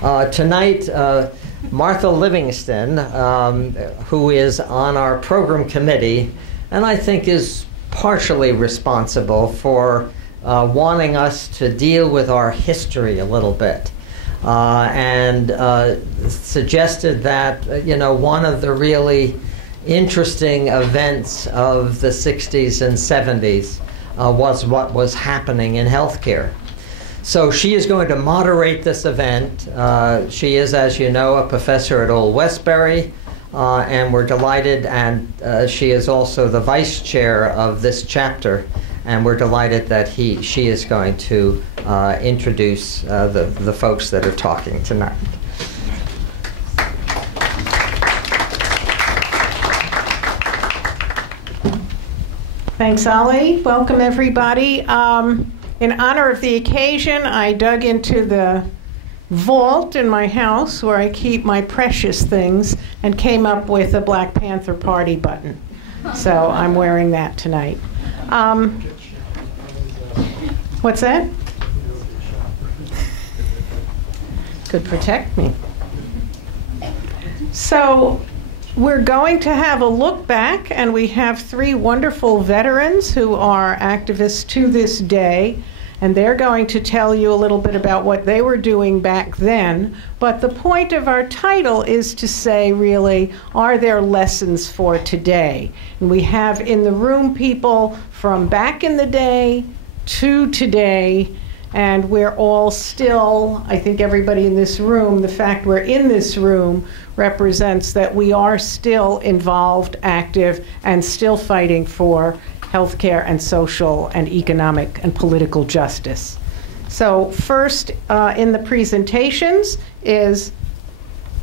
Tonight, Martha Livingston, who is on our program committee, and I think is partially responsible for wanting us to deal with our history a little bit, and suggested that, one of the really interesting events of the 60s and 70s was what was happening in healthcare. So she is going to moderate this event. She is, as you know, a professor at Old Westbury, and we're delighted, and she is also the vice chair of this chapter, and we're delighted that she is going to introduce the folks that are talking tonight. Thanks, Oli. Welcome, everybody. In honor of the occasion, I dug into the vault in my house where I keep my precious things and came up with a Black Panther Party button. So I'm wearing that tonight. What's that? Could protect me. So we're going to have a look back, and we have three wonderful veterans who are activists to this day, and they're going to tell you a little bit about what they were doing back then. But the point of our title is to say, really, are there lessons for today? And we have in the room people from back in the day to today, and we're all still, I think everybody in this room, the fact we're in this room represents that we are still involved, active, and still fighting for healthcare and social and economic and political justice. So first in the presentations is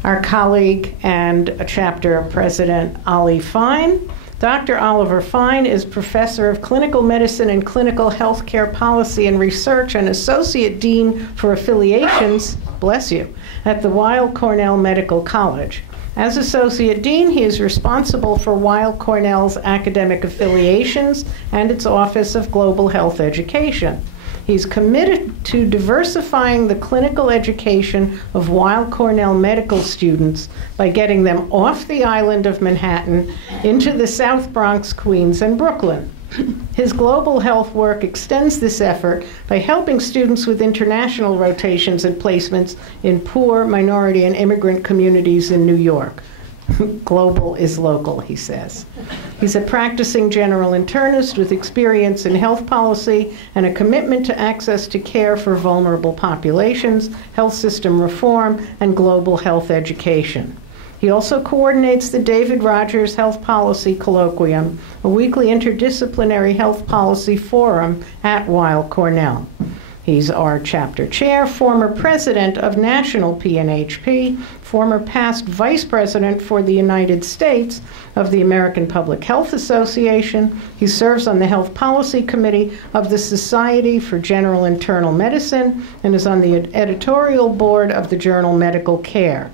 our colleague and a chapter president, Oli Fein. Dr. Oliver Fein is professor of clinical medicine and clinical healthcare policy and research and associate dean for affiliations, bless you, at the Weill Cornell Medical College. As associate dean, he is responsible for Weill Cornell's academic affiliations and its Office of Global Health Education. He's committed to diversifying the clinical education of Weill Cornell medical students by getting them off the island of Manhattan into the South Bronx, Queens, and Brooklyn. His global health work extends this effort by helping students with international rotations and placements in poor, minority, and immigrant communities in New York. Global is local, he says. He's a practicing general internist with experience in health policy and a commitment to access to care for vulnerable populations, health system reform, and global health education. He also coordinates the David Rogers Health Policy Colloquium, a weekly interdisciplinary health policy forum at Weill Cornell. He's our chapter chair, former president of National PNHP, former past vice president for the United States of the American Public Health Association. He serves on the Health Policy Committee of the Society for General Internal Medicine and is on the editorial board of the journal Medical Care.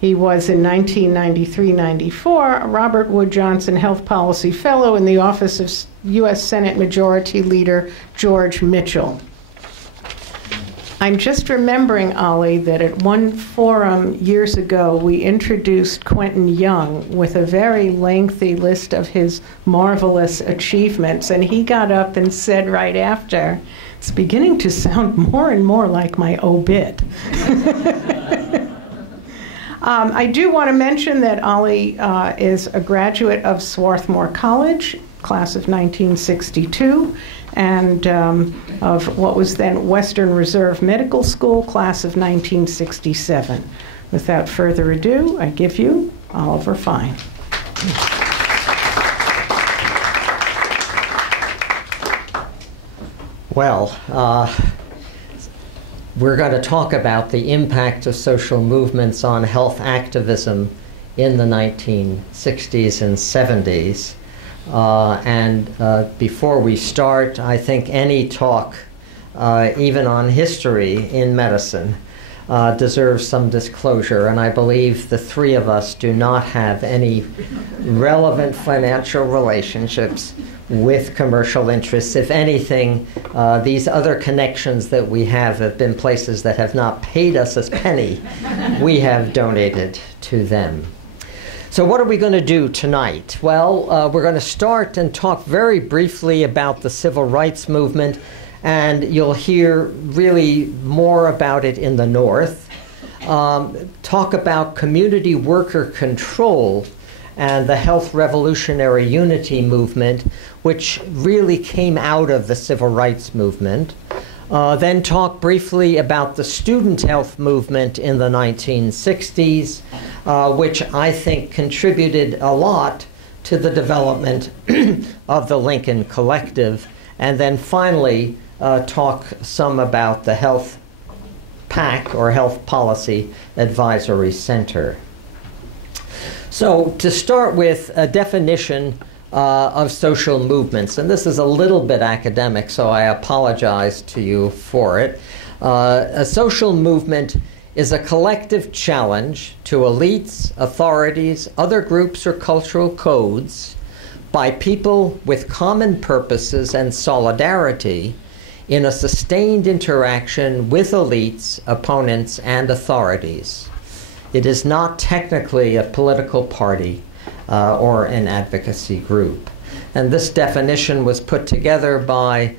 He was, in 1993-94, a Robert Wood Johnson Health Policy Fellow in the office of U.S. Senate Majority Leader George Mitchell. I'm just remembering, Oli, that at one forum years ago, we introduced Quentin Young with a very lengthy list of his marvelous achievements, and he got up and said right after, "It's beginning to sound more and more like my obit." I do want to mention that Oli is a graduate of Swarthmore College, class of 1962, and of what was then Western Reserve Medical School, class of 1967. Without further ado, I give you Oliver Fein. Well, we're going to talk about the impact of social movements on health activism in the 1960s and 70s. Before we start, I think any talk, even on history in medicine, deserves some disclosure, and I believe the three of us do not have any relevant financial relationships with commercial interests. If anything, these other connections that we have been places that have not paid us a penny. We have donated to them. So what are we going to do tonight? Well, we're going to start and talk very briefly about the civil rights movement, and you'll hear really more about it in the North. Talk about community worker control and the health revolutionary unity movement, which really came out of the civil rights movement. Then talk briefly about the student health movement in the 1960s, which I think contributed a lot to the development of the Lincoln Collective. And then finally, talk some about the Health PAC, or Health Policy Advisory Center. So to start with, a definition of social movements, and this is a little bit academic, so I apologize to you for it. A social movement is a collective challenge to elites, authorities, other groups, or cultural codes by people with common purposes and solidarity in a sustained interaction with elites, opponents, and authorities. It is not technically a political party or an advocacy group. And this definition was put together by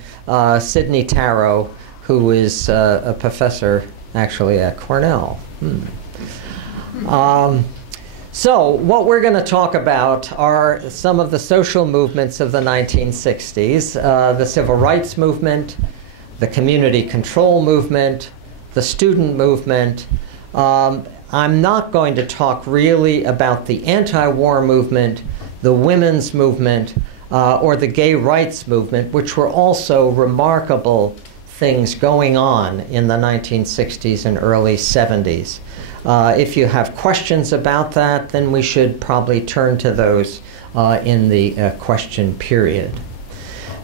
Sidney Tarrow, who is a professor actually at Cornell. So what we're going to talk about are some of the social movements of the 1960s, the civil rights movement, the community control movement, the student movement. I'm not going to talk really about the anti-war movement, the women's movement, or the gay rights movement, which were also remarkable things going on in the 1960s and early 70s. If you have questions about that, then we should probably turn to those in the question period.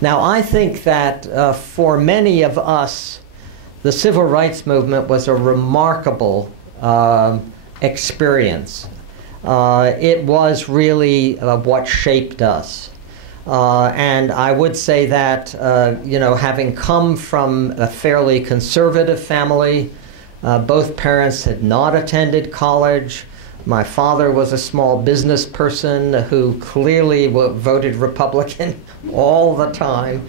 Now, I think that for many of us, the civil rights movement was a remarkable experience. It was really what shaped us. And I would say that, you know, having come from a fairly conservative family, both parents had not attended college. My father was a small business person who clearly voted Republican all the time.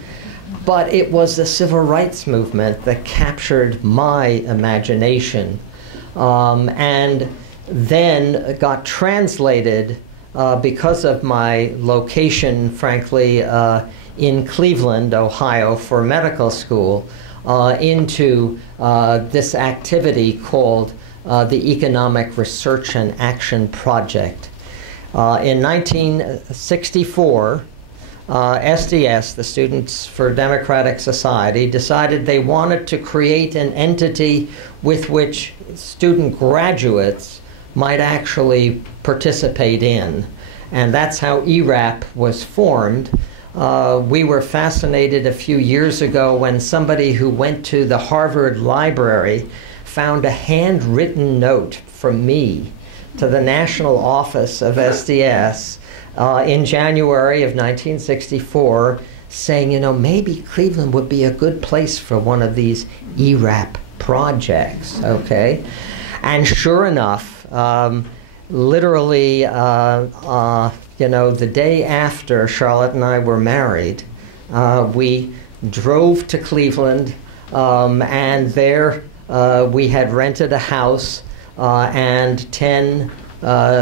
But it was the civil rights movement that captured my imagination. And then got translated because of my location, frankly, in Cleveland, Ohio, for medical school, into this activity called the Economic Research and Action Project. In 1964, SDS, the Students for Democratic Society, decided they wanted to create an entity with which student graduates might actually participate in. And that's how ERAP was formed. We were fascinated a few years ago when somebody who went to the Harvard Library found a handwritten note from me to the national office of SDS in January of 1964, saying, you know, maybe Cleveland would be a good place for one of these ERAP projects, okay? And sure enough, literally, you know, the day after Charlotte and I were married, we drove to Cleveland, and there we had rented a house, and 10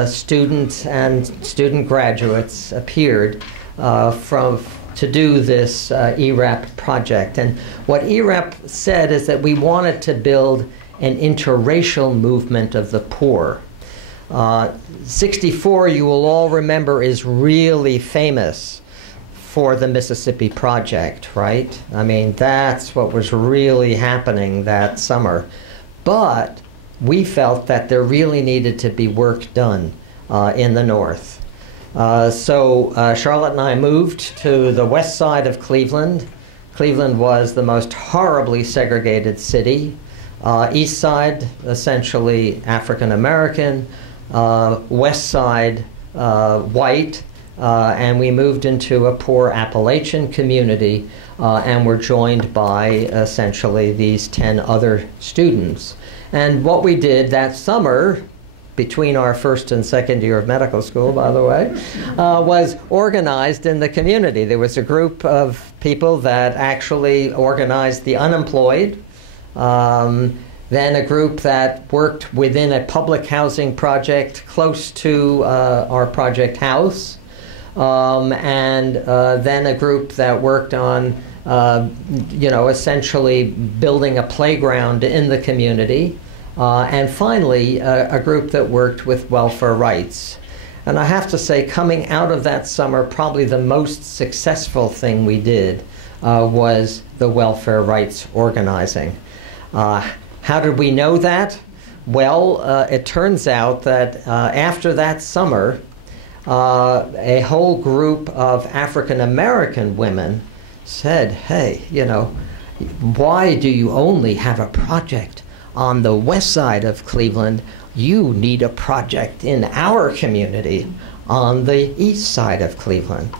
students and student graduates appeared to do this ERAP project. And what ERAP said is that we wanted to build an interracial movement of the poor. 64, you will all remember, is really famous for the Mississippi Project, right? I mean, that's what was really happening that summer. But we felt that there really needed to be work done in the North. So Charlotte and I moved to the west side of Cleveland. Cleveland was the most horribly segregated city. East side, essentially African American, west side, white, and we moved into a poor Appalachian community and were joined by essentially these 10 other students. And what we did that summer, between our first and second year of medical school, by the way, was organized in the community. There was a group of people that actually organized the unemployed, then a group that worked within a public housing project close to our project house, and then a group that worked on, essentially building a playground in the community, and finally a group that worked with welfare rights. And I have to say, coming out of that summer, probably the most successful thing we did was the welfare rights organizing. How did we know that? Well, it turns out that after that summer, a whole group of African American women said, hey, why do you only have a project on the west side of Cleveland? You need a project in our community on the east side of Cleveland.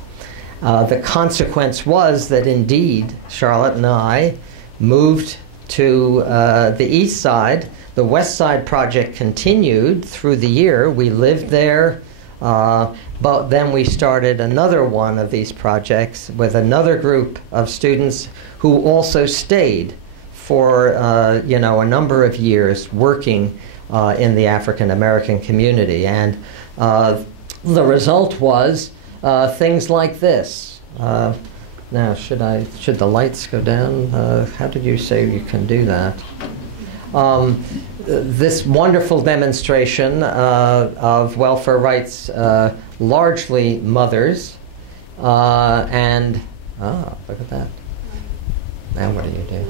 The consequence was that indeed Charlotte and I moved to the east side. The west side project continued through the year. We lived there, but then we started another one of these projects with another group of students who also stayed for a number of years working in the African American community. And the result was things like this. Now, should the lights go down? How did you say you can do that? This wonderful demonstration of welfare rights, largely mothers, and look at that. Now what do you do?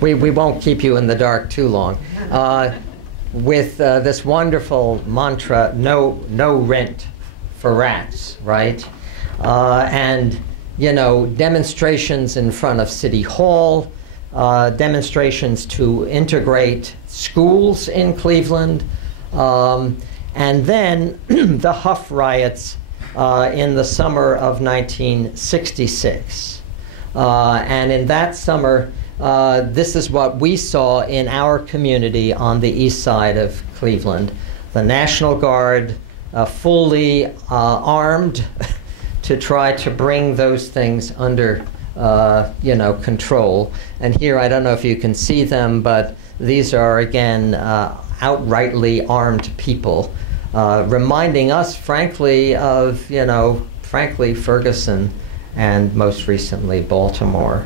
We won't keep you in the dark too long. With this wonderful mantra, no rent for rats, right? And demonstrations in front of City Hall, demonstrations to integrate schools in Cleveland, and then the Huff riots in the summer of 1966. And in that summer, this is what we saw in our community on the east side of Cleveland. The National Guard fully armed to try to bring those things under control. And here, I don't know if you can see them, but these are, again, outrightly armed people, reminding us, frankly, of, Ferguson and most recently Baltimore.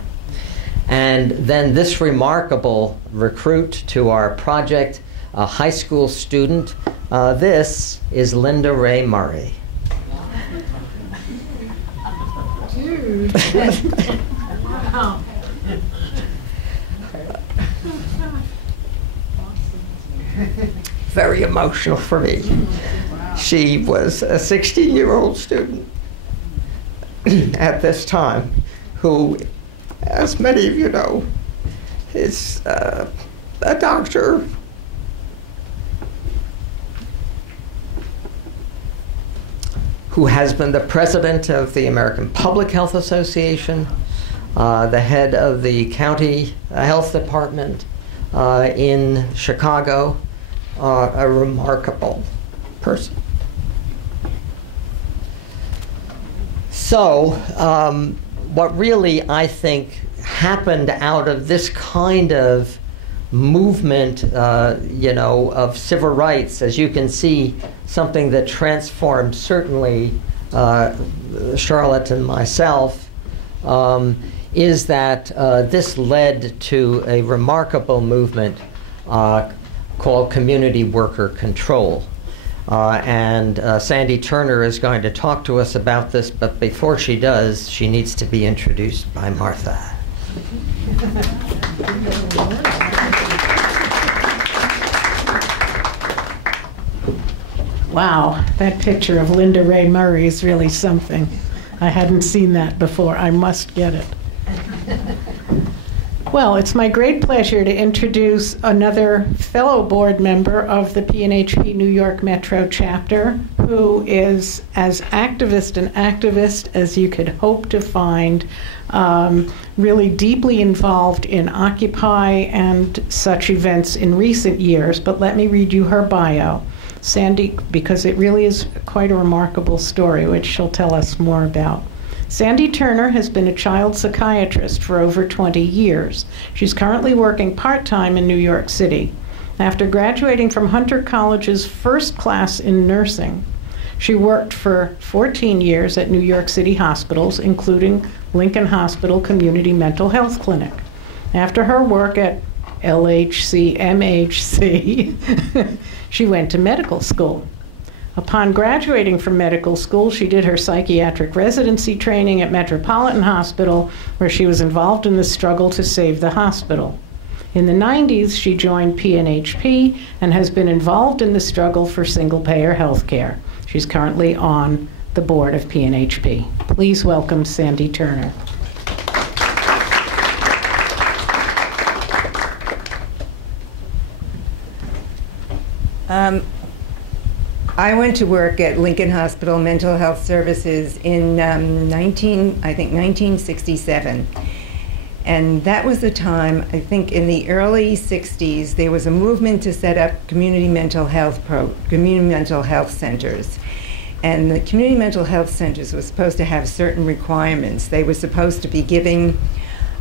And then this remarkable recruit to our project, a high school student, this is Linda Ray Murray. Dude. Wow. Very emotional for me. Wow. She was a 16-year-old student at this time who, as many of you know, is a doctor. Who has been the president of the American Public Health Association, the head of the county health department in Chicago, a remarkable person. So, what really, I think, happened out of this kind of movement, of civil rights, as you can see, something that transformed certainly Charlotte and myself, is that this led to a remarkable movement called community worker control. And Sandy Turner is going to talk to us about this, but before she does, she needs to be introduced by Martha. Wow, that picture of Linda Ray Murray is really something. I hadn't seen that before. I must get it. Well, it's my great pleasure to introduce another fellow board member of the PNHP New York Metro Chapter, who is as activist as you could hope to find, really deeply involved in Occupy and such events in recent years. But let me read you her bio. Sandy, because it really is quite a remarkable story, which she'll tell us more about. Sandy Turner has been a child psychiatrist for over 20 years. She's currently working part-time in New York City. After graduating from Hunter College's first class in nursing, she worked for 14 years at New York City hospitals, including Lincoln Hospital Community Mental Health Clinic. After her work at LHC, MHC, she went to medical school. Upon graduating from medical school, she did her psychiatric residency training at Metropolitan Hospital, where she was involved in the struggle to save the hospital. In the 90s, she joined PNHP and has been involved in the struggle for single-payer health care. She's currently on the board of PNHP. Please welcome Sandy Turner. I went to work at Lincoln Hospital Mental Health Services in 1967. And that was the time, I think in the early 60s, there was a movement to set up community mental health centers. And the community mental health centers were supposed to have certain requirements. They were supposed to be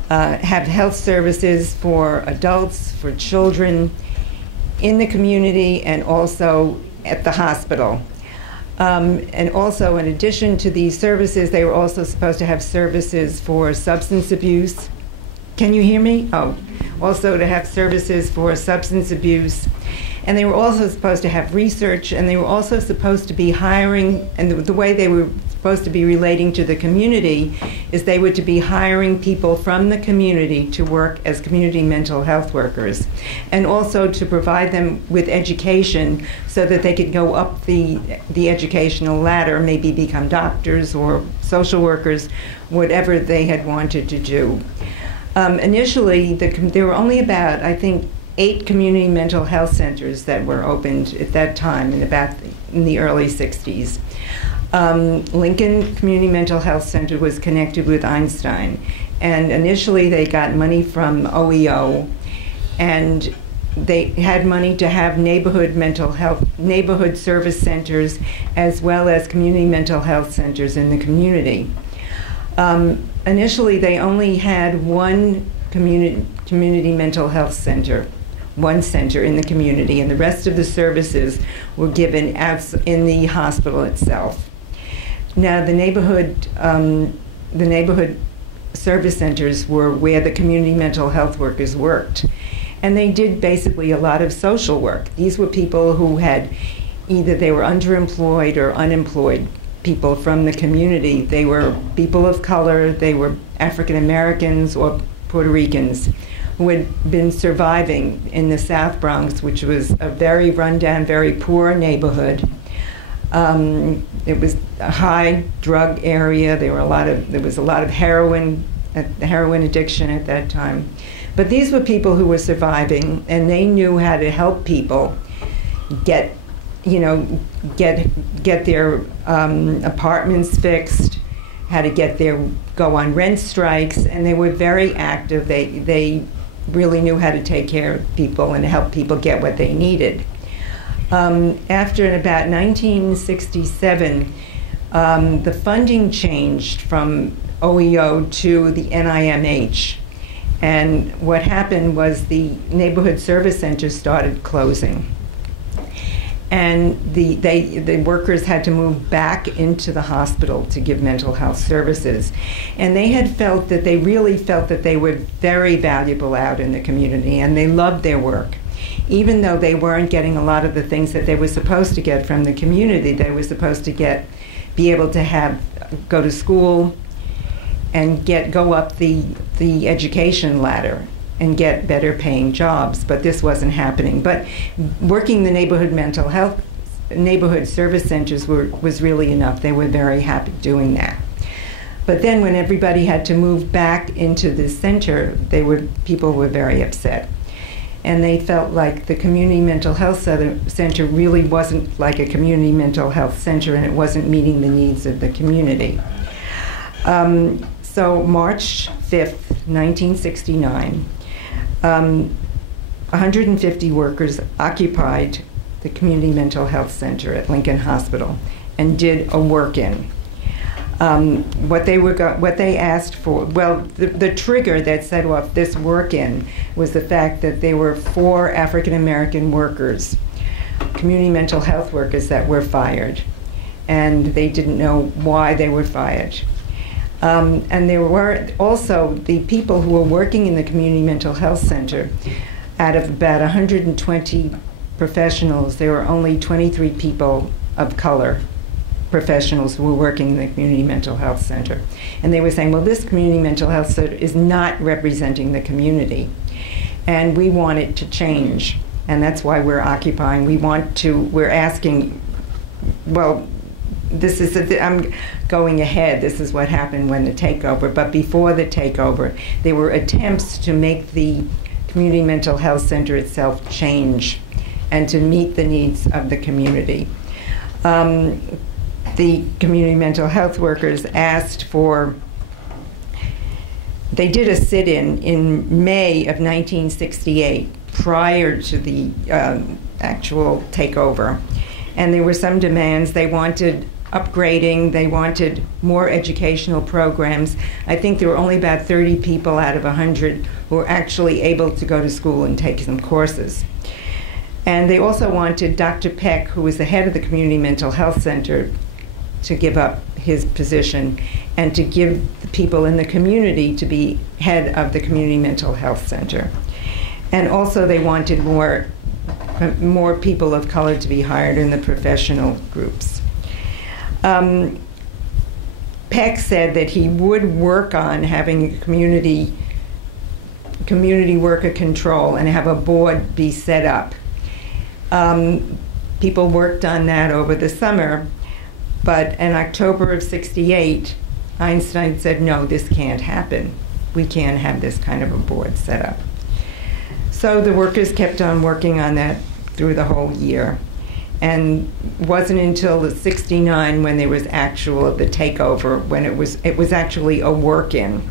have health services for adults, for children, in the community, and also at the hospital. And also, in addition to these services, they were also supposed to have services for substance abuse. Can you hear me? Oh, also to have services for substance abuse. And they were also supposed to have research, and they were also supposed to be hiring, and the way they were supposed to be relating to the community is they were to be hiring people from the community to work as community mental health workers, and also to provide them with education so that they could go up the educational ladder, maybe become doctors or social workers, whatever they had wanted to do. Initially, there were only about, I think, 8 community mental health centers that were opened at that time in the early 60s. Lincoln Community Mental Health Center was connected with Einstein, and initially they got money from OEO, and they had money to have neighborhood service centers, as well as community mental health centers in the community. Initially, they only had one community mental health center, one center in the community, and the rest of the services were given in the hospital itself. Now, the neighborhood service centers were where the community mental health workers worked, and they did basically a lot of social work. These were people who had they were underemployed or unemployed people from the community. They were people of color, they were African Americans or Puerto Ricans who had been surviving in the South Bronx, which was a very rundown, very poor neighborhood. It was a high drug area. There was a lot of heroin addiction at that time. But these were people who were surviving, and they knew how to help people get their apartments fixed, how to go on rent strikes, and they were very active. They really knew how to take care of people and help people get what they needed. After about 1967, the funding changed from OEO to the NIMH. And what happened was the neighborhood service centers started closing. And the workers had to move back into the hospital to give mental health services. And they really felt that they were very valuable out in the community, and they loved their work. Even though they weren't getting a lot of the things that they were supposed to get from the community, they were supposed to be able to go to school and go up the education ladder and get better paying jobs, but this wasn't happening. But working the neighborhood service centers was really enough. They were very happy doing that. But then when everybody had to move back into the center, people were very upset. And they felt like the community mental health center really wasn't like a community mental health center, and it wasn't meeting the needs of the community. So March 5th, 1969, 150 workers occupied the community mental health center at Lincoln Hospital and did a work-in. What they asked for, well, the trigger that set off this work-in was the fact that there were 4 African-American workers, community mental health workers, that were fired, and they didn't know why they were fired. And there were also the people who were working in the community mental health center. Out of about 120 professionals, there were only 23 people of color professionals who were working in the community mental health center. And they were saying, well, this community mental health center is not representing the community, and we want it to change. And that's why we're occupying. We're asking, well, I'm going ahead. This is what happened when the takeover. But before the takeover, there were attempts to make the community mental health center itself change and to meet the needs of the community. The community mental health workers asked for, they did a sit-in in May of 1968, prior to the actual takeover. And there were some demands. They wanted upgrading, they wanted more educational programs. I think there were only about 30 people out of 100 who were actually able to go to school and take some courses. And they also wanted Dr. Peck, who was the head of the Community Mental Health Center, to give up his position and to give the people in the community to be head of the Community Mental Health Center. And also they wanted more people of color to be hired in the professional groups. Peck said that he would work on having a community worker control and have a board be set up. People worked on that over the summer, but in October of '68, Einstein said, no, this can't happen. We can't have this kind of a board set up. So the workers kept on working on that through the whole year. And it wasn't until '69 when there was the takeover, when it was actually a work-in.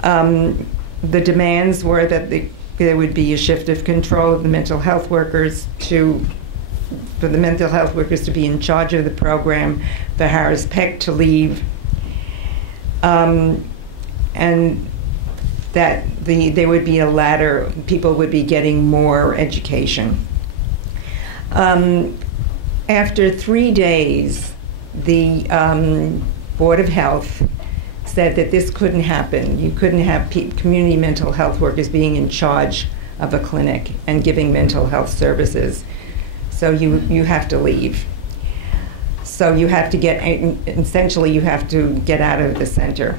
The demands were that there would be a shift of control of the mental health workers for the mental health workers to be in charge of the program, for Harris Peck to leave, and that there would be a ladder, people would be getting more education. After 3 days, the Board of Health said that this couldn't happen. You couldn't have community mental health workers being in charge of a clinic and giving mental health services. So you have to leave. So you have to essentially you have to get out of the center.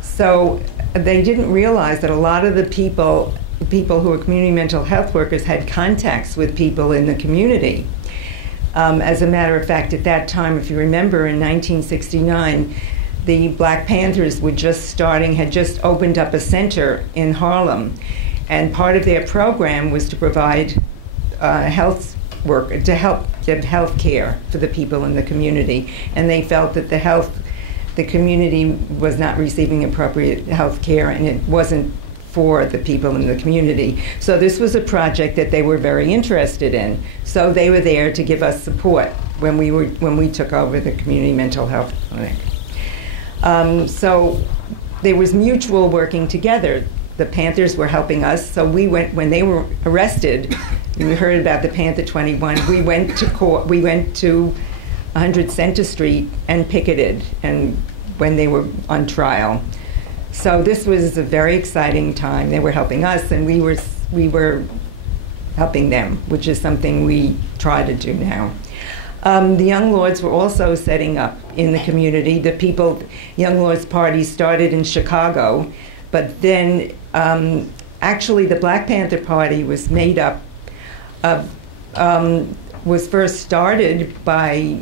So they didn't realize that a lot of the people who were community mental health workers had contacts with people in the community. As a matter of fact, at that time, if you remember, in 1969, the Black Panthers had just opened up a center in Harlem, and part of their program was to provide give health care for the people in the community, and they felt that the community was not receiving appropriate health care, and it wasn't for the people in the community. So this was a project that they were very interested in. So they were there to give us support when we took over the community mental health clinic. So there was mutual working together. The Panthers were helping us, so we went, when they were arrested, we heard about the Panther 21, we went to court, we went to 100 Center Street and picketed, and when they were on trial. So this was a very exciting time. They were helping us, and we were helping them, which is something we try to do now. The Young Lords were also setting up in the community. Young Lords Party started in Chicago, but then actually the Black Panther Party was made up of, was first started by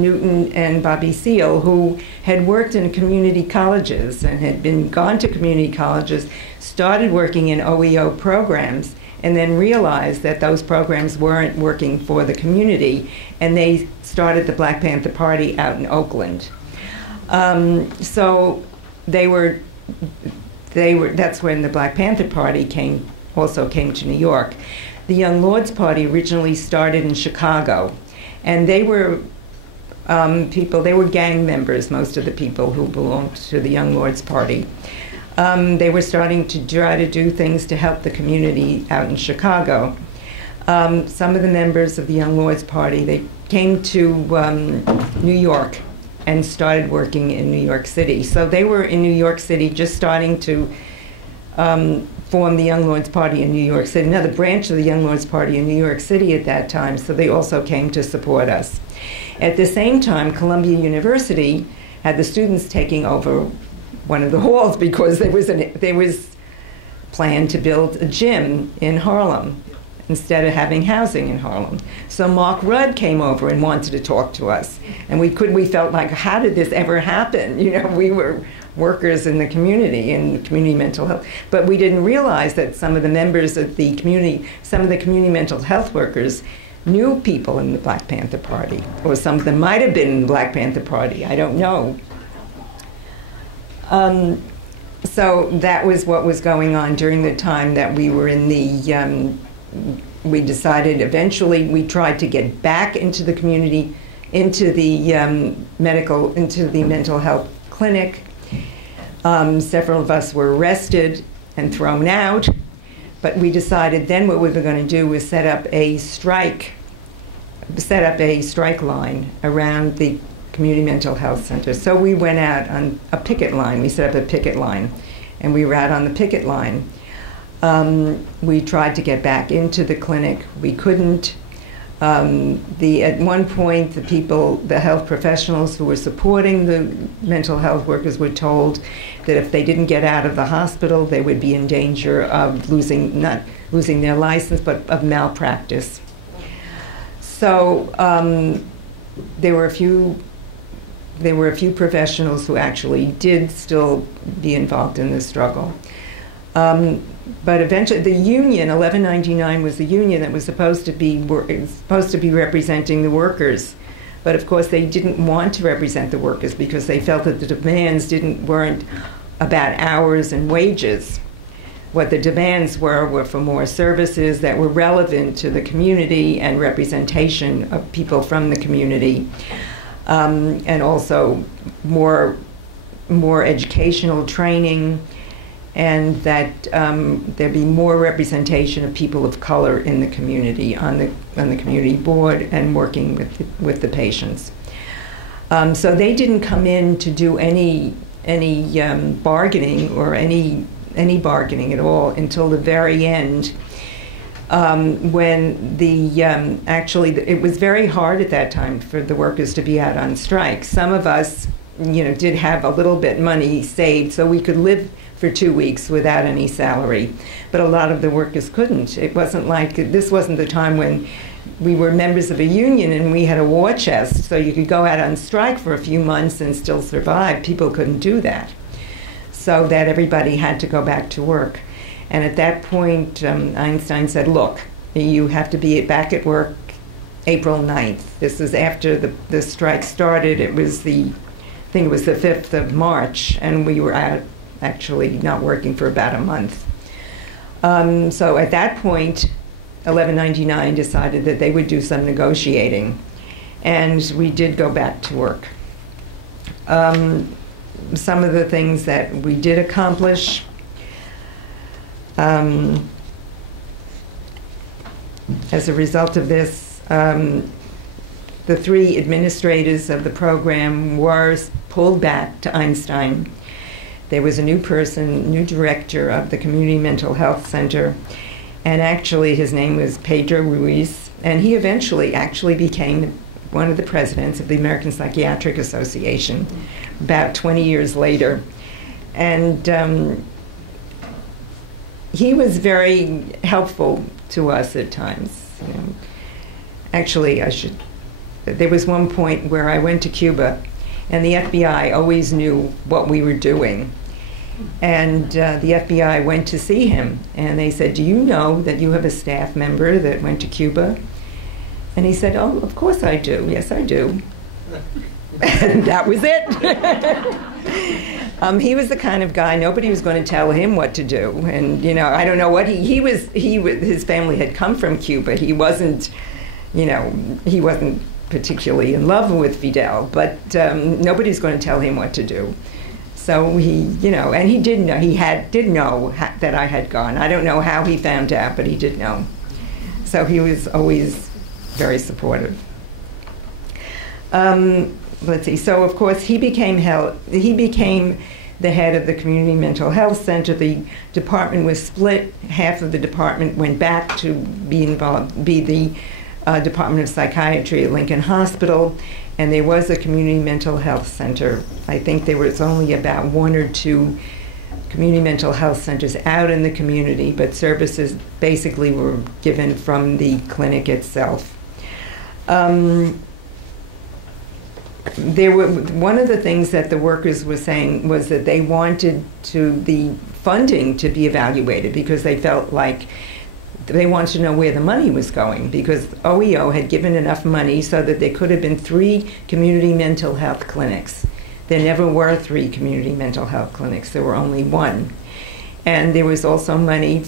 Newton and Bobby Seale, who had worked in community colleges and had gone to community colleges, started working in OEO programs, and then realized that those programs weren't working for the community, and they started the Black Panther Party out in Oakland. So that's when the Black Panther Party also came to New York. The Young Lords Party originally started in Chicago, and they were they were gang members, most of the people who belonged to the Young Lords Party. They were starting to try to do things to help the community out in Chicago. Some of the members of the Young Lords Party, they came to New York and started working in New York City. So they were in New York City just starting to form the Young Lords Party in New York City, another branch of the Young Lords Party in New York City at that time, so they also came to support us. At the same time, Columbia University had the students taking over one of the halls because there was planned to build a gym in Harlem instead of having housing in Harlem. So Mark Rudd came over and wanted to talk to us. And we felt like, how did this ever happen? You know, we were workers in the community mental health. But we didn't realize that some of the members of the community, some of the community mental health workers knew people in the Black Panther Party, or some of them might have been in the Black Panther Party, I don't know. So that was what was going on during the time that we were in the, we decided eventually, we tried to get back into the community, into the mental health clinic. Several of us were arrested and thrown out, but we decided then what we were going to do was set up a strike line around the Community Mental Health Center. So we went out on a picket line. We set up a picket line, and we were out on the picket line. We tried to get back into the clinic. We couldn't. At one point, the health professionals who were supporting the mental health workers were told that if they didn't get out of the hospital, they would be in danger of not losing their license, but of malpractice. So there were a few professionals who actually did still be involved in this struggle. But eventually, the union, 1199, was the union that was supposed to be representing the workers. But of course, they didn't want to represent the workers because they felt that the demands weren't about hours and wages. What the demands were for more services that were relevant to the community and representation of people from the community, and also more educational training, and that there be more representation of people of color in the community on the community board and working with the patients. So they didn't come in to do any bargaining or any bargaining at all until the very end, when it was very hard at that time for the workers to be out on strike. Some of us, did have a little bit money saved so we could live for 2 weeks without any salary, but a lot of the workers couldn't. It wasn't like, this wasn't the time when we were members of a union and we had a war chest, so you could go out on strike for a few months and still survive. People couldn't do that. So that everybody had to go back to work. And at that point, Einstein said, look, you have to be back at work April 9th. This is after the strike started. I think it was the 5th of March, and we were out actually not working for about a month. So at that point, 1199 decided that they would do some negotiating, and we did go back to work. Some of the things that we did accomplish, as a result of this, the 3 administrators of the program were pulled back to Einstein. There was a new director of the Community Mental Health Center, and actually his name was Pedro Ruiz, and he eventually actually became one of the presidents of the American Psychiatric Association about 20 years later. And he was very helpful to us at times. Actually, there was one point where I went to Cuba, and the FBI always knew what we were doing. And the FBI went to see him, and they said, "Do you know that you have a staff member that went to Cuba?" And he said, "Oh, of course I do. Yes, I do." And that was it. He was the kind of guy, nobody was going to tell him what to do. And, you know, I don't know what his family had come from Cuba. He wasn't, you know, he wasn't particularly in love with Fidel, but nobody's going to tell him what to do. So he, you know, and he did know, did know that I had gone. I don't know how he found out, but he did know. So he was always very supportive. Let's see. So of course he became the head of the Community Mental Health Center. The department was split. Half of the department went back to be the Department of Psychiatry at Lincoln Hospital, and there was a Community Mental Health Center. I think there was only about 1 or 2 community mental health centers out in the community, but services basically were given from the clinic itself. One of the things that the workers were saying was that they wanted the funding to be evaluated, because they felt like they wanted to know where the money was going, because OEO had given enough money so that there could have been 3 community mental health clinics. There never were 3 community mental health clinics. There were only 1. And there was also money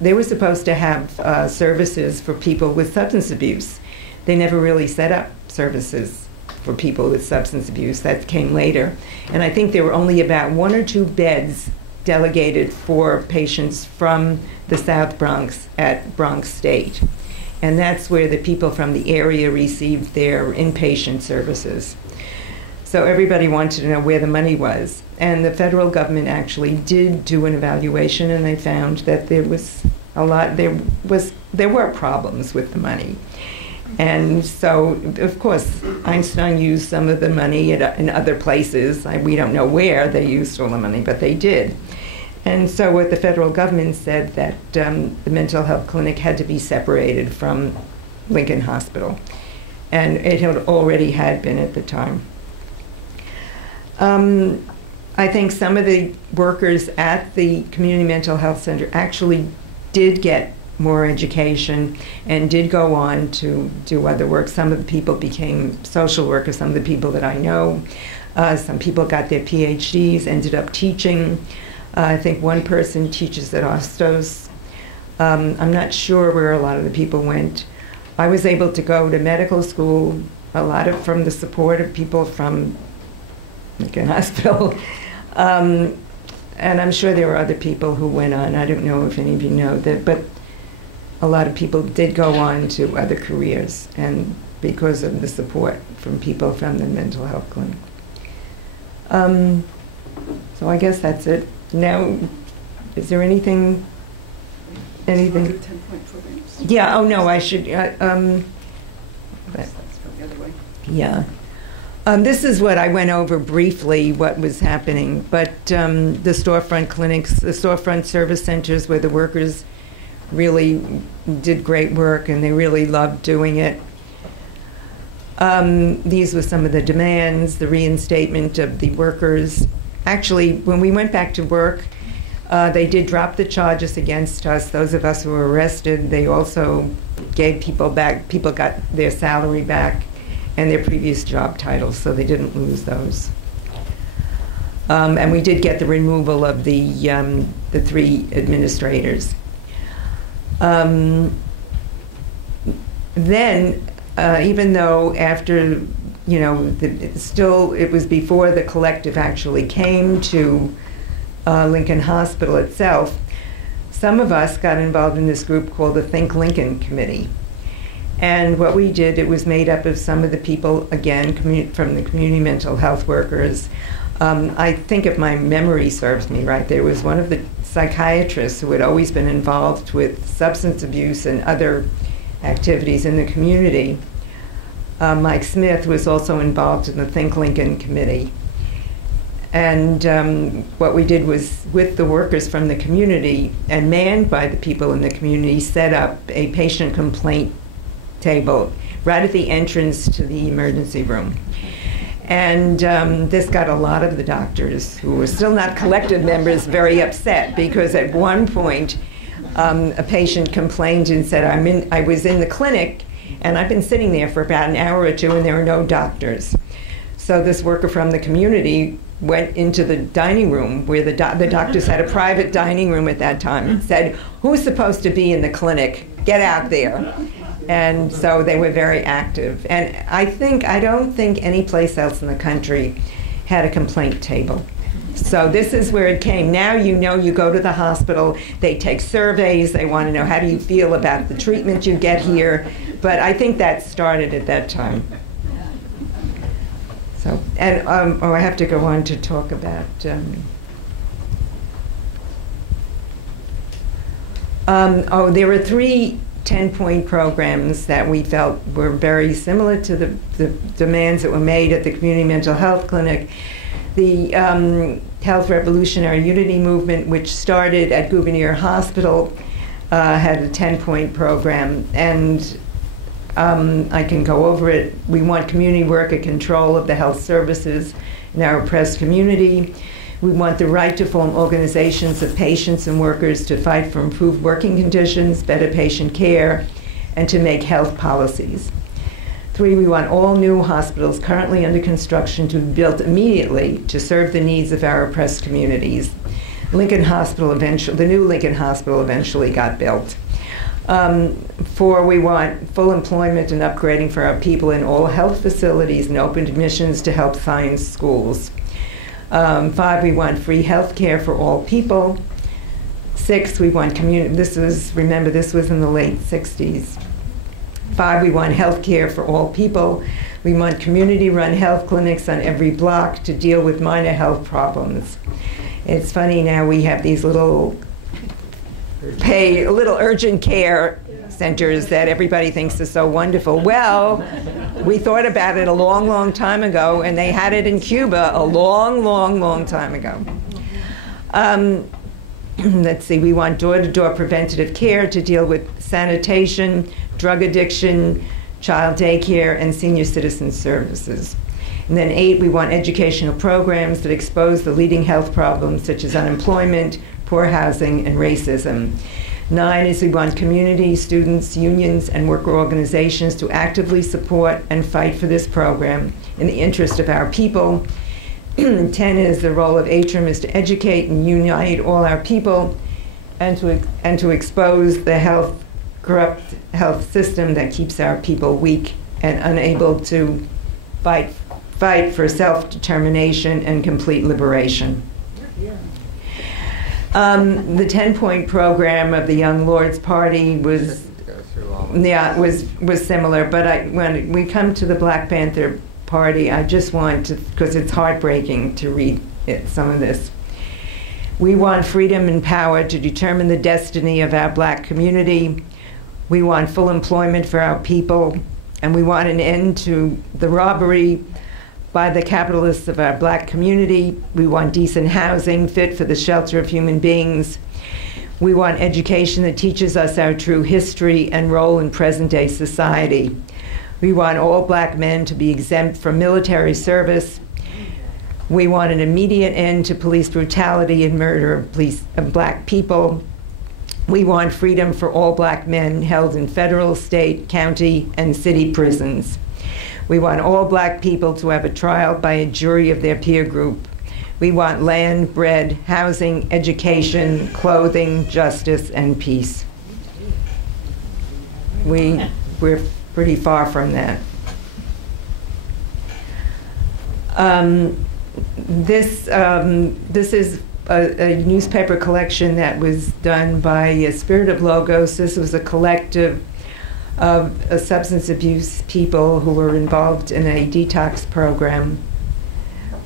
they were supposed to have services for people with substance abuse. They never really set up services for people with substance abuse. That came later. And I think there were only about 1 or 2 beds delegated for patients from the South Bronx at Bronx State. And that's where the people from the area received their inpatient services. So everybody wanted to know where the money was. And the federal government actually did do an evaluation, and they found that there were problems with the money. And so, of course, Einstein used some of the money in other places. We don't know where they used all the money, but they did. And so what the federal government said that the mental health clinic had to be separated from Lincoln Hospital. And it already had been at the time. I think some of the workers at the Community Mental Health Center actually did get more education and did go on to do other work. Some of the people became social workers, some of the people that I know. Some people got their PhDs, ended up teaching. I think one person teaches at Ostos. I'm not sure where a lot of the people went. I was able to go to medical school, a lot of from the support of people from Lincoln Hospital. And I'm sure there were other people who went on. I don't know if any of you know that, but a lot of people did go on to other careers, and because of the support from people from the mental health clinic. So I guess that's it. Now, is there anything? 10-point programs. Yeah. Oh no, I should. That's the other way. Yeah. This is what I went over briefly, what was happening, but the storefront clinics, the storefront service centers where the workers really did great work and they really loved doing it. These were some of the demands, the reinstatement of the workers. Actually, when we went back to work, they did drop the charges against us, those of us who were arrested. They also gave people back, people got their salary back and their previous job titles, so they didn't lose those. And we did get the removal of the 3 administrators. Then, even though after, you know, it was before the collective actually came to Lincoln Hospital itself, some of us got involved in this group called the Think Lincoln Committee. And what we did, it was made up of some of the people, again, from the community mental health workers. I think if my memory serves me right, there was one of the psychiatrists who had always been involved with substance abuse and other activities in the community. Mike Smith was also involved in the Think Lincoln Committee. And what we did was, with the workers from the community and manned by the people in the community, set up a patient complaint table right at the entrance to the emergency room. And this got a lot of the doctors, who were still not collective members, very upset, because at one point a patient complained and said, I was in the clinic and I've been sitting there for about an hour or two and there are no doctors. So this worker from the community went into the dining room, where the doctors had a private dining room at that time, and said, who's supposed to be in the clinic? Get out there. And so they were very active. And I don't think any place else in the country had a complaint table. So this is where it came. Now you know, you go to the hospital, they take surveys, they want to know how do you feel about the treatment you get here. But I think that started at that time. So, and I have to go on to talk about there were 3 10-point programs that we felt were very similar to the demands that were made at the Community Mental Health Clinic. The Health Revolutionary Unity Movement, which started at Gouverneur Hospital, had a 10-point program, and I can go over it. We want community worker control of the health services in our oppressed community. We want the right to form organizations of patients and workers to fight for improved working conditions, better patient care, and to make health policies. 3, we want all new hospitals currently under construction to be built immediately to serve the needs of our oppressed communities. Lincoln Hospital the new Lincoln Hospital eventually got built. 4, we want full employment and upgrading for our people in all health facilities and open admissions to health science schools. 5, we want free health care for all people. 6, we want remember, this was in the late 60s. 5, we want health care for all people. We want community-run health clinics on every block to deal with minor health problems. It's funny now, we have these little urgent care centers that everybody thinks is so wonderful. Well, we thought about it a long, long time ago, and they had it in Cuba a long, long, long time ago. Let's see, we want door-to-door preventative care to deal with sanitation, drug addiction, child daycare, and senior citizen services. And then 8, we want educational programs that expose the leading health problems such as unemployment, poor housing, and racism. 9 is we want community, students, unions, and worker organizations to actively support and fight for this program in the interest of our people. 10 is the role of Atrium is to educate and unite all our people and to expose the corrupt health system that keeps our people weak and unable to fight for self-determination and complete liberation. The 10-point program of the Young Lords Party was similar, but when we come to the Black Panther Party, I just want to, because it's heartbreaking to read some of this. We want freedom and power to determine the destiny of our black community. We want full employment for our people, and we want an end to the robbery by the capitalists of our black community. We want decent housing fit for the shelter of human beings. We want education that teaches us our true history and role in present-day society. We want all black men to be exempt from military service. We want an immediate end to police brutality and murder of black people. We want freedom for all black men held in federal, state, county, and city prisons. We want all black people to have a trial by a jury of their peer group. We want land, bread, housing, education, clothing, justice, and peace. We're pretty far from that. This is a newspaper collection that was done by Spirit of Logos. This was a collective of substance abuse people who were involved in a detox program.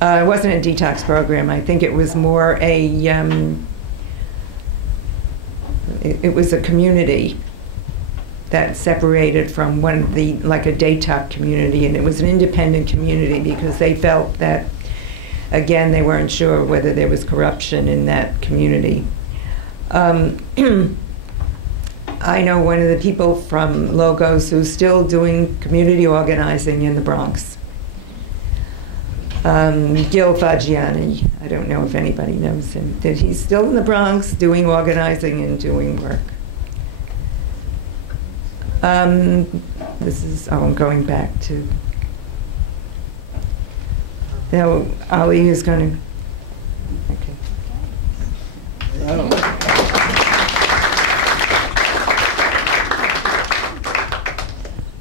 It wasn't a detox program. I think it was more it was a community that separated from one of the, like a daytop community, and it was an independent community because they felt that, again, they weren't sure whether there was corruption in that community. I know one of the people from Logos who's still doing community organizing in the Bronx. Gil Fagiani, I don't know if anybody knows him. He's still in the Bronx doing organizing and doing work. I'm going back to, now Oli is going to, okay.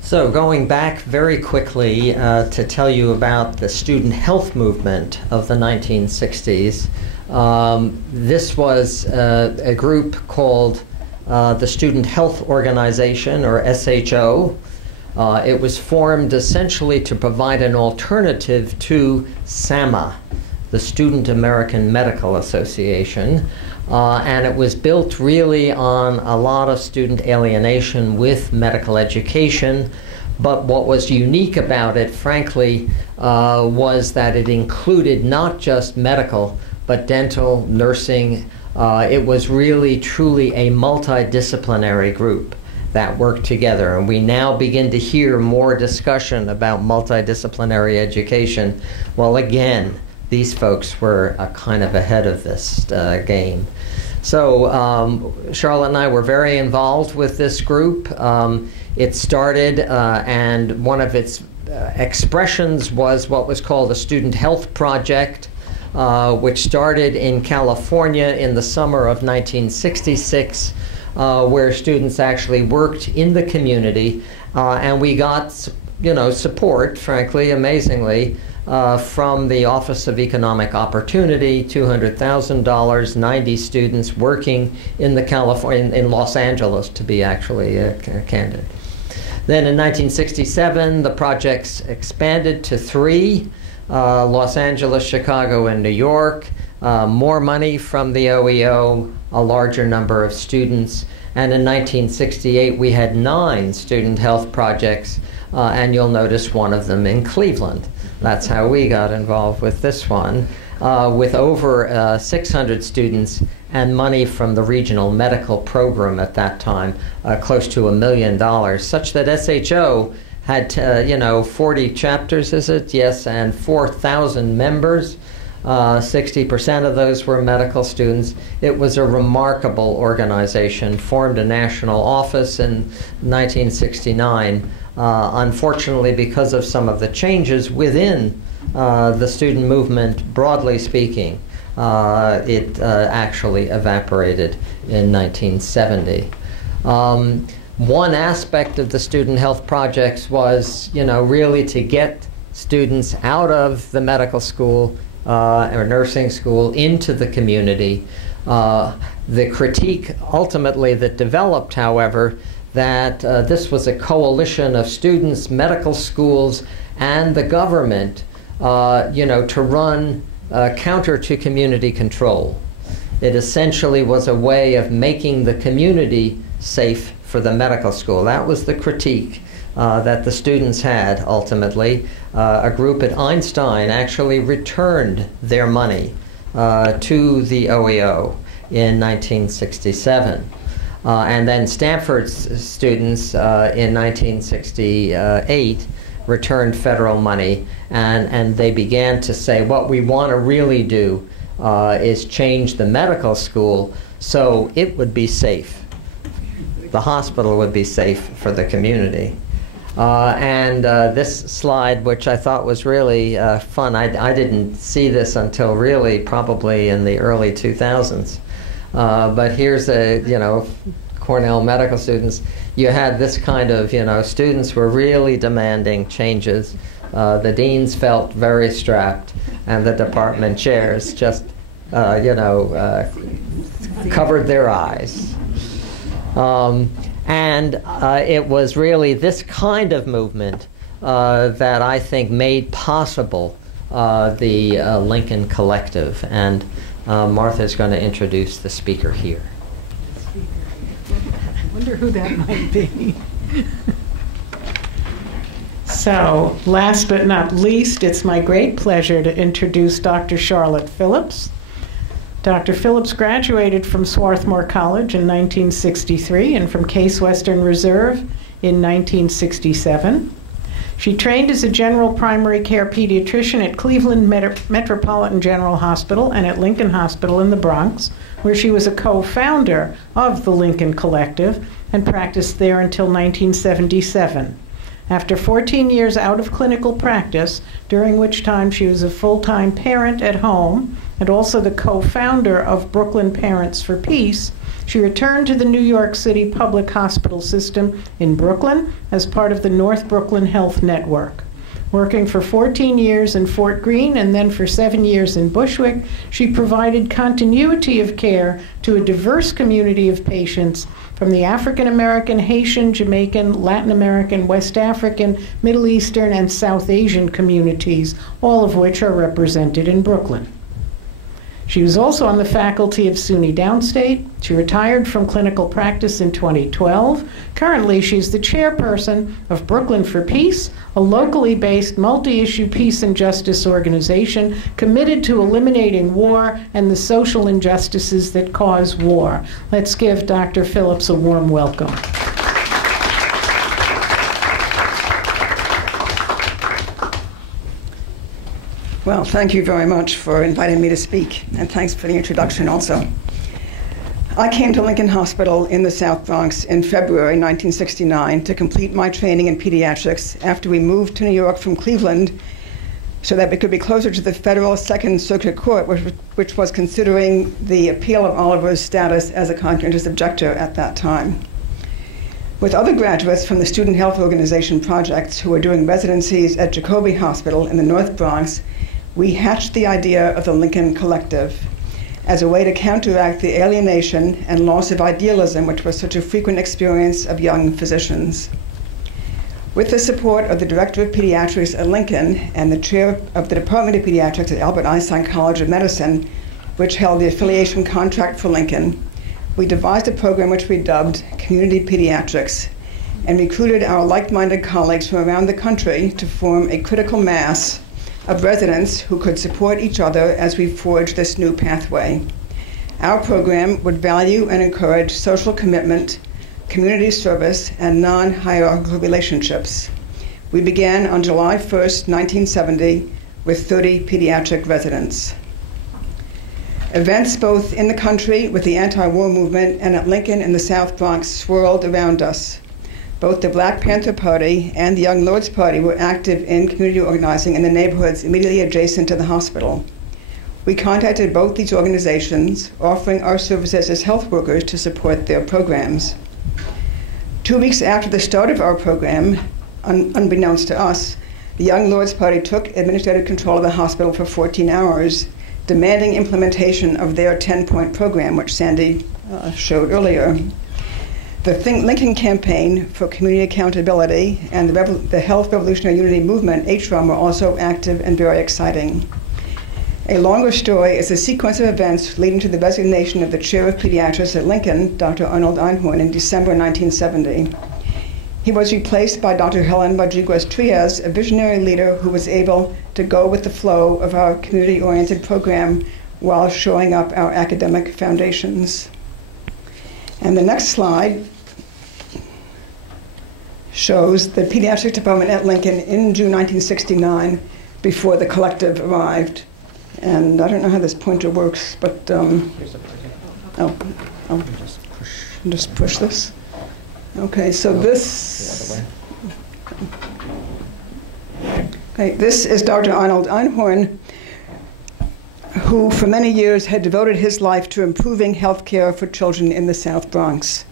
So going back very quickly to tell you about the student health movement of the 1960s, this was a group called the Student Health Organization, or SHO. It was formed essentially to provide an alternative to SAMA, the Student American Medical Association, and it was built really on a lot of student alienation with medical education. But what was unique about it, frankly, was that it included not just medical, but dental, nursing. It was really, truly a multidisciplinary group that worked together. And we now begin to hear more discussion about multidisciplinary education. Well, again, these folks were kind of ahead of this game. So Charlotte and I were very involved with this group. It started, and one of its expressions was what was called a Student Health Project, which started in California in the summer of 1966, where students actually worked in the community, and we got, support, frankly, amazingly, from the Office of Economic Opportunity, $200,000, 90 students working in in Los Angeles, to be actually candid. Then in 1967, the projects expanded to 3, Los Angeles, Chicago, and New York, more money from the OEO, a larger number of students, and in 1968, we had 9 student health projects, and you'll notice one of them in Cleveland. That's how we got involved with this one, with over 600 students and money from the regional medical program at that time, close to $1 million, such that SHO had 40 chapters, is it? Yes, and 4,000 members. 60% of those were medical students. It was a remarkable organization, formed a national office in 1969. Unfortunately, because of some of the changes within the student movement, broadly speaking, it actually evaporated in 1970. One aspect of the student health projects was, really to get students out of the medical school or nursing school into the community. The critique ultimately that developed, however, that this was a coalition of students, medical schools, and the government, to run counter to community control. It essentially was a way of making the community safe for the medical school. That was the critique that the students had ultimately. A group at Einstein actually returned their money to the OEO in 1967. And then Stanford's students in 1968 returned federal money, and they began to say, what we want to really do is change the medical school so it would be safe. The hospital would be safe for the community. And this slide, which I thought was really fun, I didn't see this until really probably in the early 2000s. But here's Cornell medical students. You had this kind of, students were really demanding changes. The deans felt very strapped, and the department chairs just, covered their eyes. And it was really this kind of movement that I think made possible the Lincoln Collective. And Martha's going to introduce the speaker here. I wonder who that might be. So, last but not least, it's my great pleasure to introduce Dr. Charlotte Phillips. Dr. Phillips graduated from Swarthmore College in 1963 and from Case Western Reserve in 1967. She trained as a general primary care pediatrician at Cleveland Metropolitan General Hospital and at Lincoln Hospital in the Bronx, where she was a co-founder of the Lincoln Collective and practiced there until 1977. After 14 years out of clinical practice, during which time she was a full-time parent at home and also the co-founder of Brooklyn Parents for Peace, she returned to the New York City public hospital system in Brooklyn as part of the North Brooklyn Health Network. Working for 14 years in Fort Greene and then for 7 years in Bushwick, she provided continuity of care to a diverse community of patients from the African American, Haitian, Jamaican, Latin American, West African, Middle Eastern, and South Asian communities, all of which are represented in Brooklyn. She was also on the faculty of SUNY Downstate. She retired from clinical practice in 2012. Currently, she's the chairperson of Brooklyn for Peace, a locally based multi-issue peace and justice organization committed to eliminating war and the social injustices that cause war. Let's give Dr. Phillips a warm welcome. Well, thank you very much for inviting me to speak, and thanks for the introduction also. I came to Lincoln Hospital in the South Bronx in February 1969 to complete my training in pediatrics after we moved to New York from Cleveland so that we could be closer to the federal Second Circuit Court, which was considering the appeal of Oliver's status as a conscientious objector at that time. With other graduates from the Student Health Organization projects who were doing residencies at Jacobi Hospital in the North Bronx, we hatched the idea of the Lincoln Collective as a way to counteract the alienation and loss of idealism which was such a frequent experience of young physicians. With the support of the Director of Pediatrics at Lincoln and the Chair of the Department of Pediatrics at Albert Einstein College of Medicine, which held the affiliation contract for Lincoln, we devised a program which we dubbed Community Pediatrics and recruited our like-minded colleagues from around the country to form a critical mass of residents who could support each other as we forged this new pathway. Our program would value and encourage social commitment, community service, and non-hierarchical relationships. We began on July 1st, 1970, with 30 pediatric residents. Events both in the country with the anti-war movement and at Lincoln in the South Bronx swirled around us. Both the Black Panther Party and the Young Lords Party were active in community organizing in the neighborhoods immediately adjacent to the hospital. We contacted both these organizations, offering our services as health workers to support their programs. 2 weeks after the start of our program, unbeknownst to us, the Young Lords Party took administrative control of the hospital for 14 hours, demanding implementation of their 10-point program, which Sandy showed earlier. The Think Lincoln campaign for community accountability and the Health Revolutionary Unity Movement, HRUM, were also active and very exciting. A longer story is a sequence of events leading to the resignation of the chair of pediatrics at Lincoln, Dr. Arnold Einhorn, in December 1970. He was replaced by Dr. Helen Rodriguez-Trias, a visionary leader who was able to go with the flow of our community-oriented program while shoring up our academic foundations. And the next slide shows the pediatric department at Lincoln in June 1969 before the collective arrived. And I don't know how this pointer works, but just push this. Okay, so this is Dr. Arnold Einhorn, who for many years had devoted his life to improving health care for children in the South Bronx.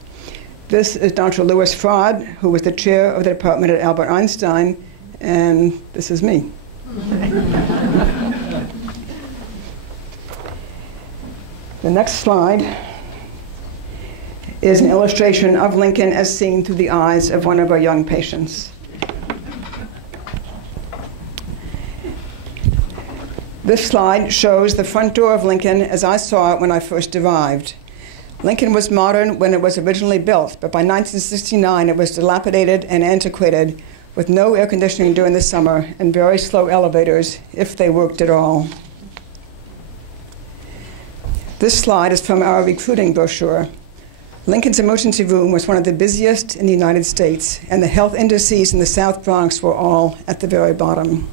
This is Dr. Louis Fraud, who was the chair of the department at Albert Einstein, and this is me. The next slide is an illustration of Lincoln as seen through the eyes of one of our young patients. This slide shows the front door of Lincoln as I saw it when I first arrived. Lincoln was modern when it was originally built, but by 1969 it was dilapidated and antiquated, with no air conditioning during the summer and very slow elevators, if they worked at all. This slide is from our recruiting brochure. Lincoln's emergency room was one of the busiest in the United States, and the health indices in the South Bronx were all at the very bottom.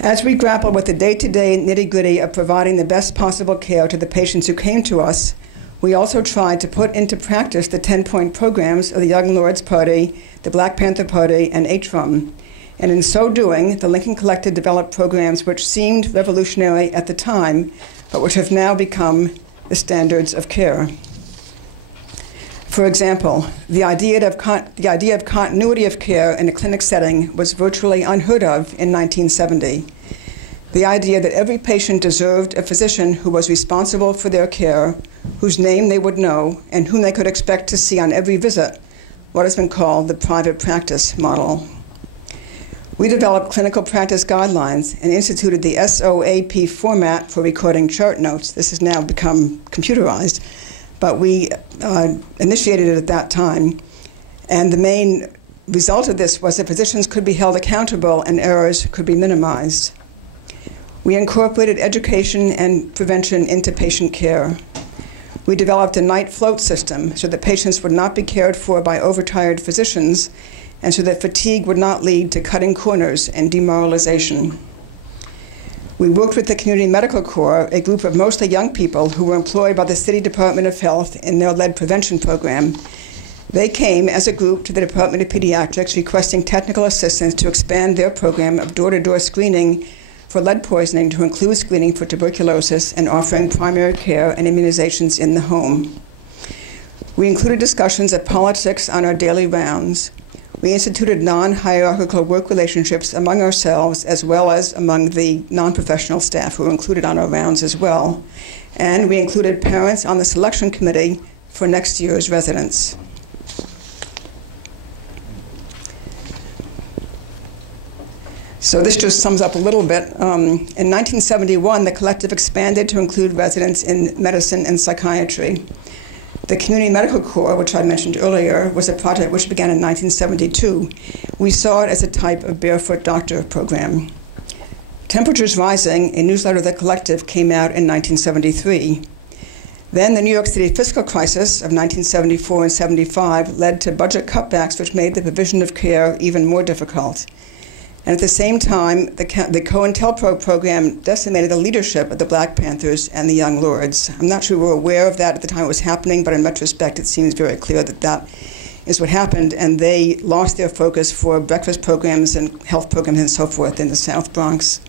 As we grappled with the day-to-day nitty-gritty of providing the best possible care to the patients who came to us, we also tried to put into practice the 10-point programs of the Young Lords Party, the Black Panther Party, and HRUM. And in so doing, the Lincoln Collective developed programs which seemed revolutionary at the time, but which have now become the standards of care. For example, the idea of continuity of care in a clinic setting was virtually unheard of in 1970. The idea that every patient deserved a physician who was responsible for their care, whose name they would know, and whom they could expect to see on every visit, what has been called the private practice model. We developed clinical practice guidelines and instituted the SOAP format for recording chart notes. This has now become computerized, but we initiated it at that time. And the main result of this was that physicians could be held accountable and errors could be minimized. We incorporated education and prevention into patient care. We developed a night float system so that patients would not be cared for by overtired physicians, and so that fatigue would not lead to cutting corners and demoralization. We worked with the Community Medical Corps, a group of mostly young people who were employed by the City Department of Health in their lead prevention program. They came as a group to the Department of Pediatrics requesting technical assistance to expand their program of door-to-door screening for lead poisoning to include screening for tuberculosis and offering primary care and immunizations in the home. We included discussions of politics on our daily rounds. We instituted non-hierarchical work relationships among ourselves as well as among the non-professional staff who were included on our rounds as well. And we included parents on the selection committee for next year's residents. So this just sums up a little bit. In 1971, the collective expanded to include residents in medicine and psychiatry. The Community Medical Corps, which I mentioned earlier, was a project which began in 1972. We saw it as a type of barefoot doctor program. Temperatures Rising, a newsletter of the collective, came out in 1973. Then the New York City fiscal crisis of 1974 and 75 led to budget cutbacks which made the provision of care even more difficult. And at the same time, the COINTELPRO program decimated the leadership of the Black Panthers and the Young Lords. I'm not sure we were aware of that at the time it was happening, but in retrospect, it seems very clear that that is what happened, and they lost their focus for breakfast programs and health programs and so forth in the South Bronx.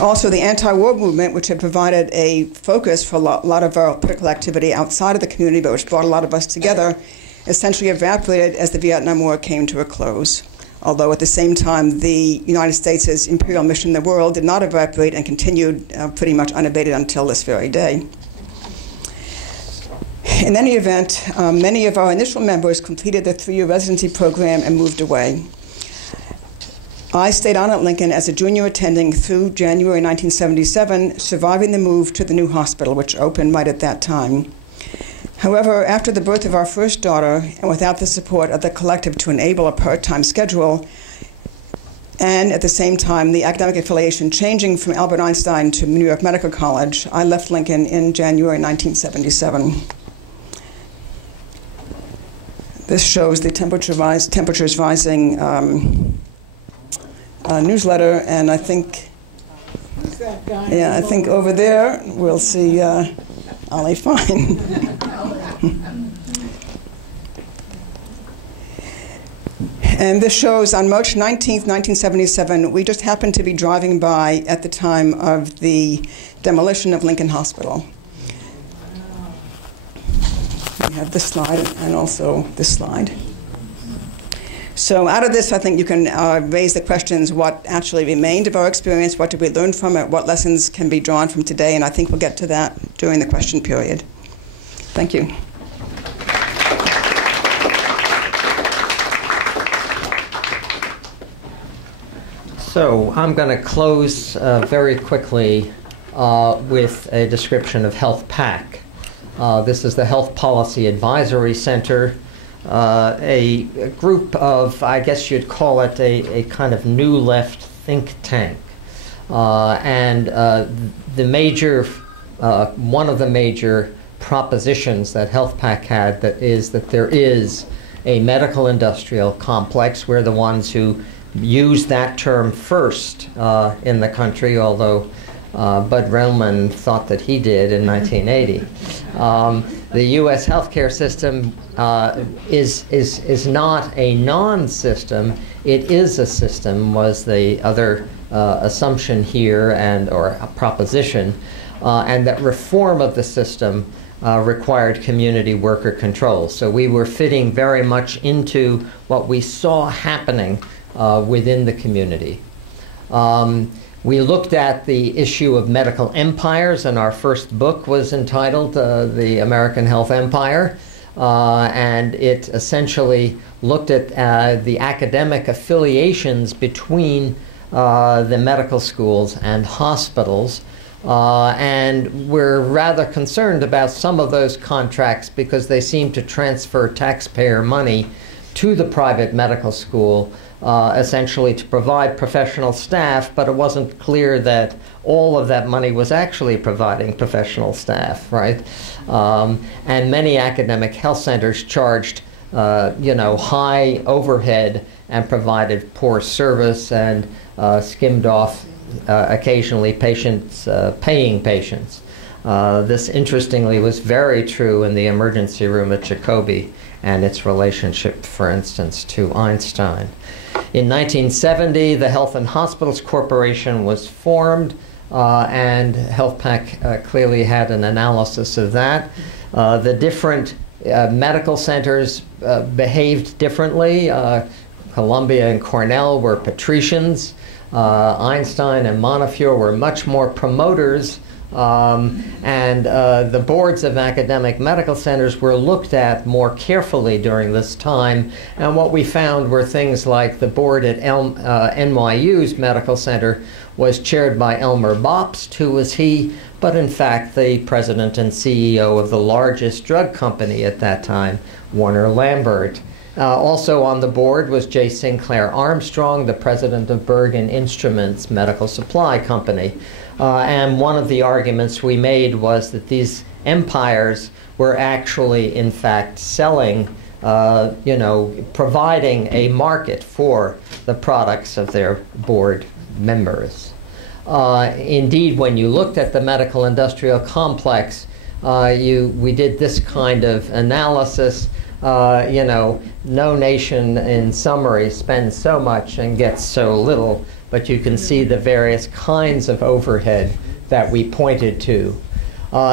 Also, the anti-war movement, which had provided a focus for a lot of our political activity outside of the community, but which brought a lot of us together, essentially evaporated as the Vietnam War came to a close. Although at the same time, the United States' imperial mission in the world did not evaporate and continued pretty much unabated until this very day. In any event, many of our initial members completed the 3-year residency program and moved away. I stayed on at Lincoln as a junior attending through January 1977, surviving the move to the new hospital, which opened right at that time. However, after the birth of our first daughter, and without the support of the collective to enable a part-time schedule, and at the same time the academic affiliation changing from Albert Einstein to New York Medical College, I left Lincoln in January 1977. This shows the Temperatures Rising newsletter, and I think, I think over there we'll see Oli Fein. And this shows on March 19th, 1977, we just happened to be driving by at the time of the demolition of Lincoln Hospital. We have this slide and also this slide. So out of this, I think you can raise the questions, what actually remained of our experience, what did we learn from it, what lessons can be drawn from today, and I think we'll get to that during the question period. Thank you. So I'm going to close very quickly with a description of Health PAC. This is the Health Policy Advisory Center, a group of, I guess you'd call it a kind of new left think tank. And the major, one of the major propositions that Health Pack had that there is a medical industrial complex. We're the ones who used that term first in the country, although Bud Rellman thought that he did in 1980. The U.S. healthcare system is not a non-system. It is a system, was the other assumption here or a proposition, and that reform of the system required community worker control. So we were fitting very much into what we saw happening within the community. We looked at the issue of medical empires, and our first book was entitled The American Health Empire, and it essentially looked at the academic affiliations between the medical schools and hospitals, and we're rather concerned about some of those contracts because they seem to transfer taxpayer money to the private medical school, essentially to provide professional staff, but it wasn't clear that all of that money was actually providing professional staff, right? And many academic health centers charged, high overhead and provided poor service and skimmed off occasionally paying patients. This, interestingly, was very true in the emergency room at Jacobi and its relationship, for instance, to Einstein. In 1970, the Health and Hospitals Corporation was formed, and Health Pack clearly had an analysis of that. The different medical centers behaved differently. Columbia and Cornell were patricians. Einstein and Montefiore were much more promoters, and the boards of academic medical centers were looked at more carefully during this time, and what we found were things like the board at NYU's medical center was chaired by Elmer Bopst, who was but in fact the president and CEO of the largest drug company at that time, Warner Lambert. Also on the board was J. Sinclair Armstrong, the president of Bergen Instruments Medical Supply Company. And one of the arguments we made was that these empires were actually, in fact, selling, providing a market for the products of their board members. Indeed, when you looked at the medical industrial complex, we did this kind of analysis. No nation, in summary, spends so much and gets so little, but you can see the various kinds of overhead that we pointed to.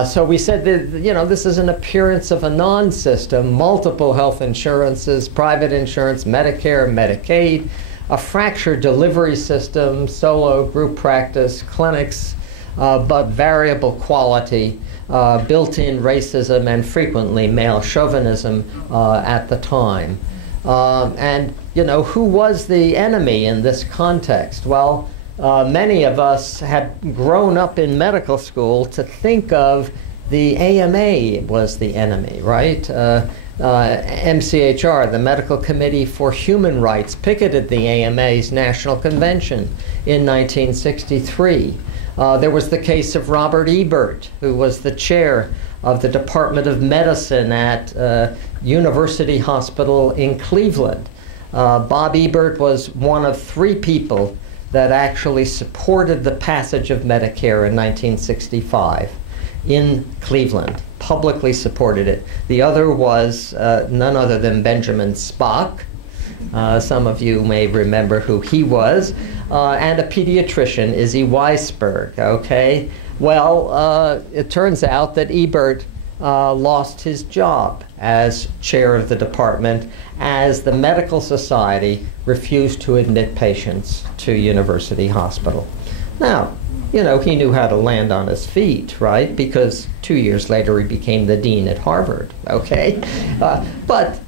So we said that, this is an appearance of a non-system, multiple health insurances, private insurance, Medicare, Medicaid, a fractured delivery system, solo, group practice, clinics, but variable quality, built-in racism and frequently male chauvinism at the time. And, who was the enemy in this context? Well, many of us had grown up in medical school to think of the AMA was the enemy, right? MCHR, the Medical Committee for Human Rights, picketed the AMA's National Convention in 1963. There was the case of Robert Ebert, who was the chair of the Department of Medicine at University Hospital in Cleveland. Bob Ebert was one of 3 people that actually supported the passage of Medicare in 1965 in Cleveland, publicly supported it. The other was none other than Benjamin Spock. Some of you may remember who he was. And a pediatrician, Izzy Weisberg, okay? Well, it turns out that Ebert lost his job as chair of the department as the medical society refused to admit patients to University Hospital. Now, he knew how to land on his feet, right? Because 2 years later he became the dean at Harvard, okay? But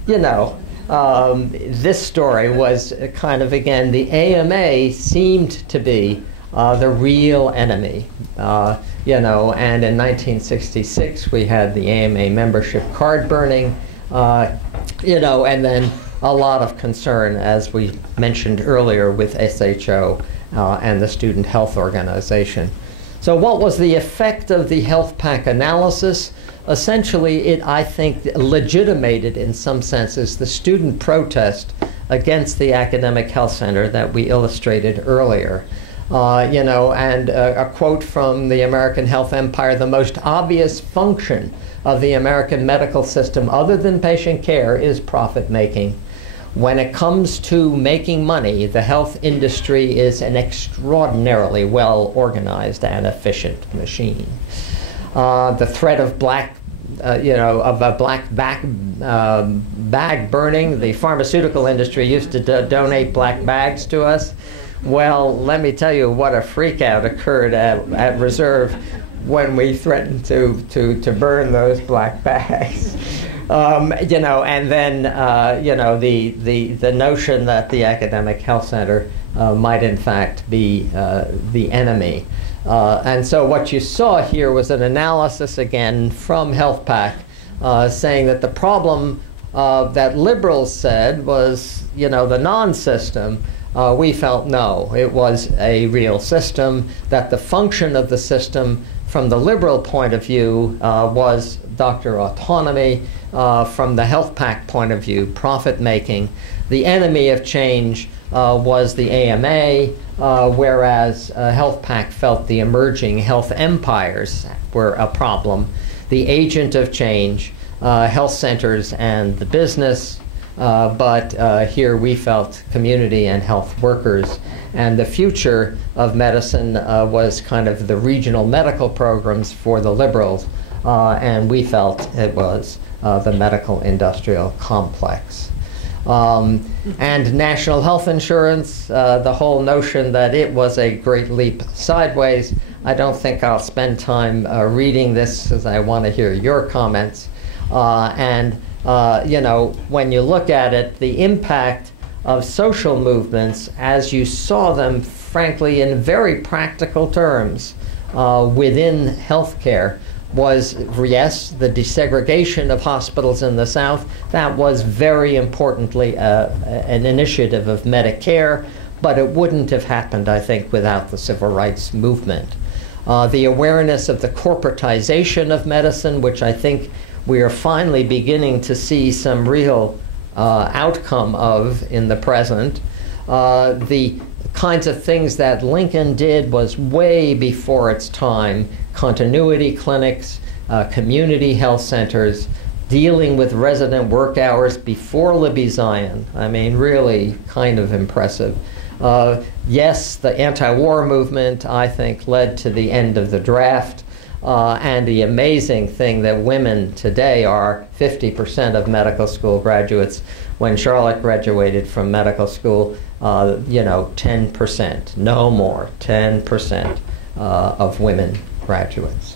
this story was kind of, again, the AMA seemed to be the real enemy, and in 1966 we had the AMA membership card burning, and then a lot of concern, as we mentioned earlier, with SHO and the Student Health Organization. So what was the effect of the health pack analysis? Essentially, it, I think, legitimated in some senses the student protest against the academic health center that we illustrated earlier. You know, and a quote from the American health empire: the most obvious function of the American medical system, other than patient care, is profit making. When it comes to making money, the health industry is an extraordinarily well organized and efficient machine. The threat of black bag burning. The pharmaceutical industry used to donate black bags to us. Well, let me tell you what a freakout occurred at Reserve when we threatened to burn those black bags. You know, and then you know, the notion that the academic health center might in fact be the enemy. And so what you saw here was an analysis again from HealthPAC saying that the problem that liberals said was, you know, the non-system. We felt no, it was a real system, that the function of the system from the liberal point of view was doctor autonomy, from the HealthPAC point of view, profit making. The enemy of change was the AMA, whereas HealthPAC felt the emerging health empires were a problem. The agent of change, health centers and the business, but here we felt community and health workers. And the future of medicine was kind of the regional medical programs for the liberals, and we felt it was the medical industrial complex. And national health insurance, the whole notion that it was a great leap sideways. I don't think I'll spend time reading this, because I want to hear your comments. You know, when you look at it, the impact of social movements, as you saw them, frankly, in very practical terms within healthcare, was, yes, the desegregation of hospitals in the South. That was very importantly an initiative of Medicare, but it wouldn't have happened, I think, without the civil rights movement. The awareness of the corporatization of medicine, which I think we are finally beginning to see some real outcome of in the present. The kinds of things that Lincoln did was way before its time. Continuity clinics, community health centers, dealing with resident work hours before Libby Zion. I mean, really kind of impressive. Yes, the anti-war movement, I think, led to the end of the draft. And the amazing thing that women today are 50% of medical school graduates. When Charlotte graduated from medical school, you know, 10%, no more, 10% of women graduates.